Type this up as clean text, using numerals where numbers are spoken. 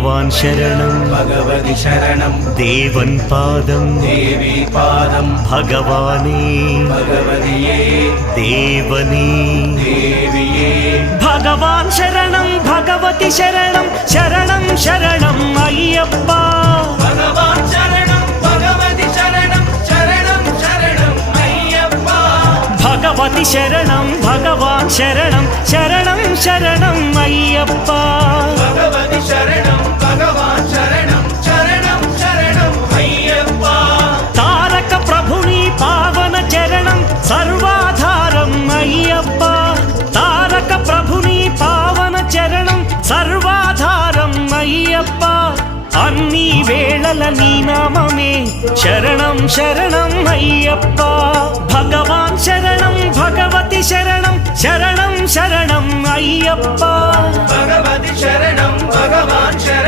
ഭഗവാൻ ശരണം ഭഗവതി ശരണം ദേവൻ പാദം ദേവി പാദം ഭഗവാനേ ഭഗവതിയേ ദേവനേ ദേവിയേ ഭഗവാൻ ശരണം ഭഗവതി ശരണം ശരണം ശരണം അയ്യപ്പ ഭഗവാൻ ശരണം ഭഗവതി ശരണം ശരണം ശരണം അയ്യപ്പ ഭഗവതി ശരണം ഭഗവാൻ ശരണം ശരണം ശരണം അയ്യപ്പ ഭഗവതി ശരണം ഭഗവാൻ ശരണം ശരണം ശരണം അയ്യപ്പ താരക ప్రభుని పావన చరణం సర్వాధారం అయ్యప్ప తారక ప్రభుని పావన చరణం సర్వాధారం అయ్యప్ప అన్ని వేళల నీ నామమే శరణం శరణం అయ్యప్ప భగవాన్ శరణం భగవతి శరణం శరణం శరణం అయ్యప్ప భగవతి శరణం భగవాన్ శరణం